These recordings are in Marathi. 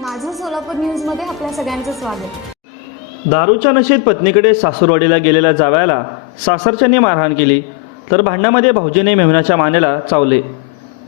माझं सोलापूर न्यूजमध्ये आपल्या सगळ्यांचं स्वागत. दारूच्या नशेत पत्नीकडे सासूरवाडीला गेलेल्या जावयाला सासरच्याने मारहाण केली तर भांडणामध्ये भाऊजीने मेहनाच्या मानेला चावले.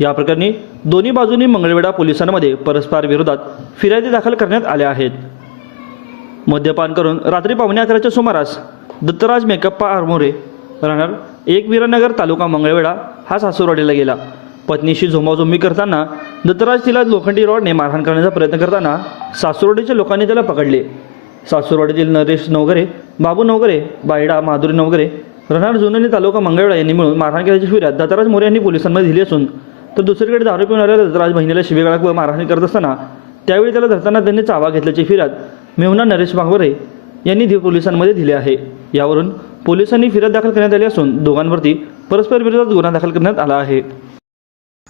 या प्रकरणी दोन्ही बाजूंनी मंगळवेढा पोलिसांमध्ये परस्पर विरोधात फिर्यादी दाखल करण्यात आल्या आहेत. मद्यपान करून रात्री पावणे अकराच्या सुमारास दत्तराज मेकप्पा आरमोरे राहणार एकवीरनगर तालुका मंगळवेढा हा सासूरवाडीला गेला. पत्नीशी झोमाझोमी करताना दत्तराज तिला लोखंडी रॉडने मारहाण करण्याचा प्रयत्न करताना सासूरवाडीच्या लोकांनी त्याला पकडले. सासूरवाडीतील नरेश नवगरे बाबू नवगरे बायडा माधुरी नवगरे रणार जुननी तालुका मंगळवेळा यांनी मिळून मारहाण केल्याची फिर्याद दत्तराज मोरे यांनी पोलिसांमध्ये दिली असून तर दुसरीकडे दारू पिऊन आलेल्या दत्तराज बहिणीला शिवेगाळा व मारहाण करत असताना त्यावेळी त्याला धरताना त्यांनी चावा घेतल्याची फिर्याद मेहुना नरेश बागवरे यांनी दि- पोलिसांमध्ये दिली आहे. यावरून पोलिसांनी फिर्याद दाखल करण्यात आली असून दोघांवरती परस्पर विरोधात गुन्हा दाखल करण्यात आला आहे.